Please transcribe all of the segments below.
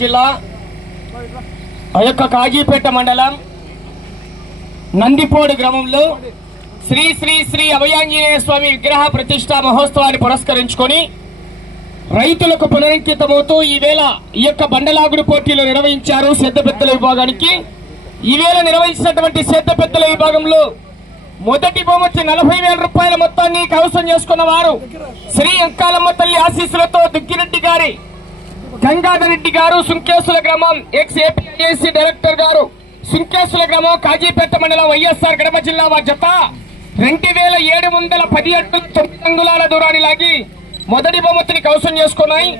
జిల్లా ఆ యొక్క కాజీపేట మండలం నందిపోడు గ్రామంలో శ్రీ శ్రీ శ్రీ అభయాంజనేయ స్వామి విగ్రహ ప్రతిష్టా మహోత్సవాన్ని పురస్కరించుకొని రైతులకు పునరంకితమవుతూ ఈవేళ ఈ యొక్క బండలాగుడు పోటీలు నిర్వహించారు సేద్యపెద్దల విభాగానికి. ఈవేళ నిర్వహించినటువంటి సేద్యపెద్దల విభాగంలో మొదటి బహుమతి 40,000 రూపాయల మొత్తాన్ని కైవసం చేసుకున్న వారు శ్రీ అంకాలమ్మ తల్లి ఆశీస్సులతో దుగ్గిరెడ్డి గారి గంగాధర్ రెడ్డి గారు, సుంకేసుల గ్రామం ఎక్స్ ఏపీఐఏసీ డైరెక్టర్ గారు, సుంకేసుల గ్రామం కాజీపేట మండలం వైఎస్ఆర్ కడప జిల్లా వారి జత 2,710 అడుగుల 9 అంగుళాల దూరాన్ని లాగి మొదటి బహుమతిని కైవసం చేసుకున్నాయి.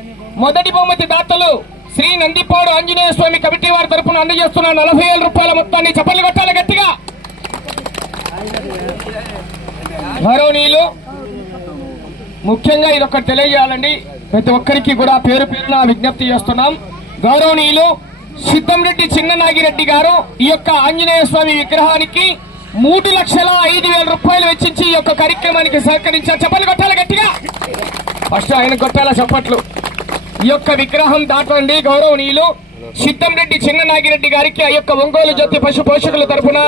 మొదటి బహుమతి దాతలు శ్రీ నందిపోడు ఆంజనేయ స్వామి కమిటీ వారి తరఫున అందజేస్తున్న 40,000 రూపాయల మొత్తాన్ని చప్పట్లు కొట్టాలి గట్టిగా. గౌరవనీయులు, ముఖ్యంగా ఇది ఒక్కటి తెలియజేయాలండి, ప్రతి ఒక్కరికి కూడా పేరు పేరున విజ్ఞప్తి చేస్తున్నాం. గౌరవనీయులు సిద్ధంరెడ్డి చిన్న నాగిరెడ్డి గారు ఈ యొక్క ఆంజనేయ స్వామి విగ్రహానికి 3,05,000 రూపాయలు వెచ్చించి ఈ యొక్క కార్యక్రమానికి సహకరించారు. చప్పట్లు కొట్టాలి గట్టిగా. ఫస్ట్ ఆయన కొట్టాల చప్పట్లు. ఈ యొక్క విగ్రహం దాటండి. గౌరవనీయులు సిద్ధంరెడ్డి చిన్న నాగిరెడ్డి గారికి ఆ యొక్క ఒంగోలు జ్యోతి పశు పోషకుల తరఫున,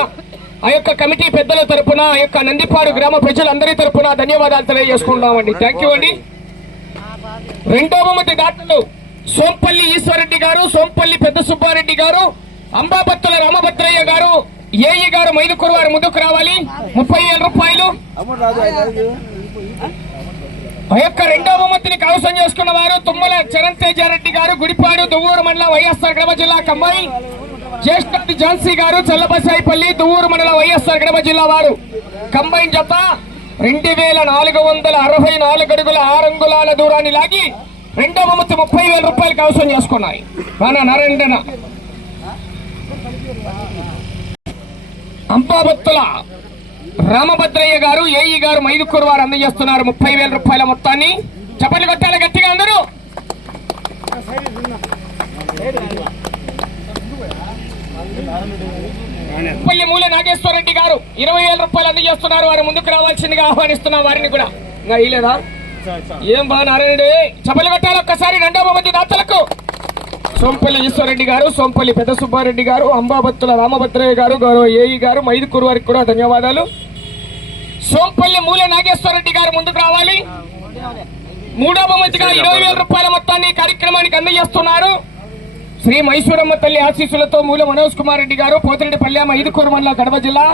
ఆ యొక్క కమిటీ పెద్దల తరఫున, ఆ యొక్క నందిపాడు గ్రామ ప్రజలందరి తరఫున ధన్యవాదాలు తెలియజేసుకుంటామండి. థ్యాంక్ యూ అండి. రెండో బహుమతి దాతలు సోంపల్లి ఈశ్వరరెడ్డి గారు, సోంపల్లి పెద్ద సుబ్బారెడ్డి గారు, అంబాబత్తుల రామభద్రయ్య గారు, ఏఈ గారు మైదుకూరు వారు ముందుకు రావాలి. 30,000 రూపాయలు. ఆ యొక్క రెండో బహుమతిని కైవసం చేసుకున్న వారు తుమ్మల చరణ్ తేజారెడ్డి గారు, గుడిపాడు దువ్వూరు మండలం వైఎస్ఆర్ కడప జిల్లా కమ్మాయి, జ్యేష్ఠి ఝాన్సీ గారు, చల్లబసాయిపల్లి దువ్వూరు మండలం వైఎస్ఆర్ కడప జిల్లా వారు. కంబైన్ జత 2,464 అడుగుల 6 అంగుళాల దూరాన్ని లాగి రెండో బహుమతి 30,000 రూపాయలు కైవసం చేసుకున్నాయి. నారాయణ అంబాబత్తుల రామభద్రయ్య గారు, ఏఈ గారు మైదుకూరు వారు అందజేస్తున్నారు 30,000 రూపాయల మొత్తాన్ని. చప్పట్లు కొట్టాలి గట్టిగా అందరూ. పల్లి మూల నాగేశ్వరరెడ్డి గారు 20,000 రూపాయలు అందజేస్తున్నారు. వారు ముందుకు రావాల్సిందిగా ఆహ్వానిస్తున్న వారిని కూడా. ఇంకా ఇలేదా ఏం బాగా నారాయణుడు. చప్పట్లు కొట్టాలి ఒక్కసారి రెండో బహుమతి దాతలకు. సోంపల్లి ఈశ్వరరెడ్డి గారు, సోంపల్లి పెద్ద సుబ్బారెడ్డి గారు, అంబాబత్తుల రామభద్రయ్య గారు, గౌరవ ఏఈ గారు మైదుకూరు వారికి కూడా ధన్యవాదాలు. సోంపల్లి మూల నాగేశ్వరరెడ్డి గారు ముందుకు రావాలి. మూడో బహుమతిగా 20,000 రూపాయల మొత్తాన్ని కార్యక్రమానికి అందజేస్తున్నారు. శ్రీ మైసూరమ్మ తల్లి ఆశీస్సులతో మూల మనోజ్ కుమార్ రెడ్డి గారు, పోతిరెడ్డిపల్లె మైదుకూరు మండలం కడప జిల్లా,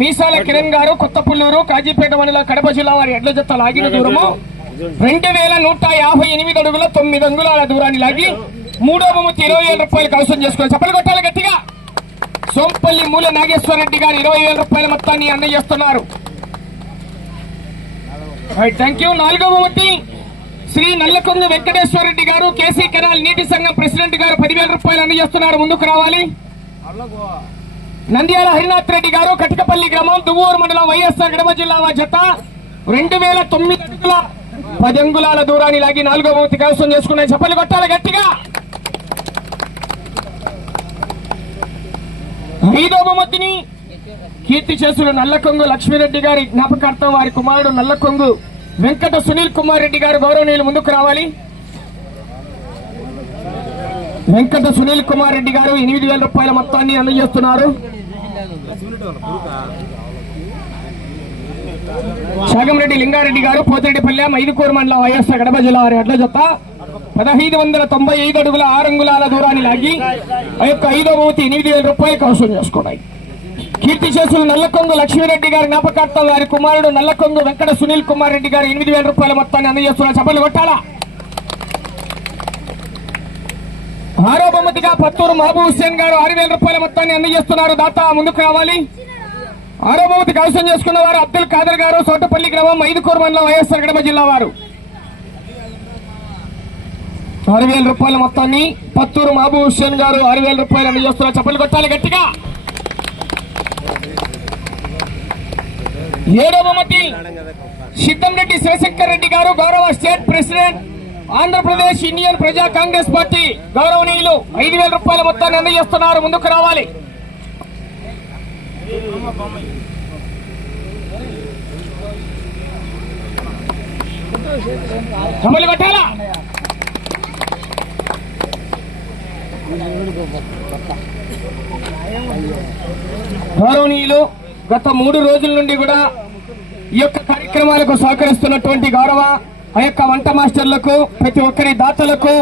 మీసాల కిరణ్ గారు, కొత్తపుల్లూరు కాజీపేట మండలం కడప జిల్లా వారి ఎడ్ల జత లాగిన దూరము 2,158 అడుగుల 9 అంగుళాల దూరాన్ని లాగి మూడో బహుమతి 20,000 రూపాయలు కైవసం చేసుకుని చప్పట్లు కొట్టాలి గట్టిగా. సోంపల్లి మూల నాగేశ్వరరెడ్డి గారు 20,000 రూపాయల మొత్తాన్ని అందజేస్తున్నారు. Thank you. నాలుగో బహుమతి శ్రీ నల్లకొంగ వెంకటేశ్వరరెడ్డి గారు, కేసీ కెనాల్ నీటి సంఘం ప్రెసిడెంట్ గారు 10,000 రూపాయలు అందజేస్తున్నారు. ముందుకు రావాలి. నంద్యాల హరినాథ్ రెడ్డి గారు, కటికపల్లి గ్రామం దువ్వూరు మండలం వైఎస్ఆర్ కడప జిల్లా జత 2,009 అడుగుల 10 అంగుళాల దూరాన్ని లాగి నాలుగో బహుమతి కైవసం చేసుకున్నాయి. చప్పట్లు కొట్టాలి గట్టిగా. ఐదో బహుమతిని కీర్తి చేసులు నల్లకొంగు లక్ష్మీరెడ్డి గారి జ్ఞాపకార్థం వారి కుమారుడు నల్లకొంగు వెంకట సునీల్ కుమార్ రెడ్డి గారు గౌరవనీయులు ముందుకు రావాలి. వెంకట సునీల్ కుమార్ రెడ్డి గారు 8,000 రూపాయల మొత్తాన్ని అందజేస్తున్నారు. శాగంరెడ్డి లింగారెడ్డి గారు, పోతిరెడ్డిపల్లె మైదుకూరు మండలం వైఎస్ఆర్ కడప జిల్లా వారి అడ్ల జత 1,595 అడుగుల 6 అంగుళాల దూరాన్ని లాగి ఆ యొక్క ఐదో బహుమతి 8,000 రూపాయలు కైవసం చేసుకున్నాయి. కీర్తి చేసులు నల్లకొంగు లక్ష్మీరెడ్డి గారి జ్ఞాపకార్థం వారి కుమారుడు నల్లకొంగు వెంకట సునీల్ కుమార్ రెడ్డి గారు 8,000 రూపాయల మొత్తాన్ని అందజేస్తున్నారు. చప్పట్లు కొట్టాలా. ఆరో బహుమతిగా పత్తూరు మహబూబ్ హుస్సేన్ గారు 6,000 రూపాయల మొత్తాన్ని అందజేస్తున్నారు. దాత ముందుకు రావాలి. ఆరో బహుమతి కైవసం చేసుకున్న వారు అబ్దుల్ ఖాదర్ గారు, సోటపల్లి గ్రామం మైదుకూరు మండలం వైఎస్ఆర్ కడప జిల్లా వారు 6,000 రూపాయల మొత్తాన్ని పత్తూరు మహబూబ్ హుస్సేన్ గారు 6,000 రూపాయలు అందజేస్తున్నారు. చప్పట్లు కొట్టాలి గట్టిగా. ఏడో బహుమతి సిద్ధంరెడ్డి శివశంకర్ రెడ్డి గారు, గౌరవ స్టేట్ ప్రెసిడెంట్ ఆంధ్రప్రదేశ్ ఇండియన్ ప్రజా కాంగ్రెస్ పార్టీ గౌరవనీయులు 5,000 రూపాయల మొత్తాన్ని అందజేస్తున్నారు. ముందుకు రావాలి. కమలు కట్టాలా. గౌరవనీయులు గత 3 రోజుల నుండి కూడా ఈ యొక్క కార్యక్రమాలకు సహకరిస్తున్నటువంటి గౌరవ ఆ యొక్క వంట మాస్టర్లకు, ప్రతి ఒక్కరి దాతలకు,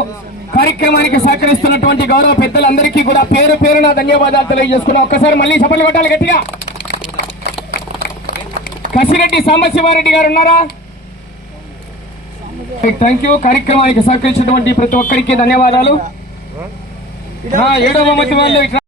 కార్యక్రమానికి సహకరిస్తున్నటువంటి గౌరవ పెద్దలందరికీ కూడా పేరు పేరున ధన్యవాదాలు తెలియజేసుకున్నాం. ఒక్కసారి మళ్ళీ చప్పట్లు కొట్టాలి గట్టిగా. కసిరెడ్డి సాంబశివారెడ్డి గారు ఉన్నారా? Thank you. కార్యక్రమానికి సహకరించినటువంటి ప్రతి ఒక్కరికి ధన్యవాదాలు. 7వ బహుమతి వాళ్ళు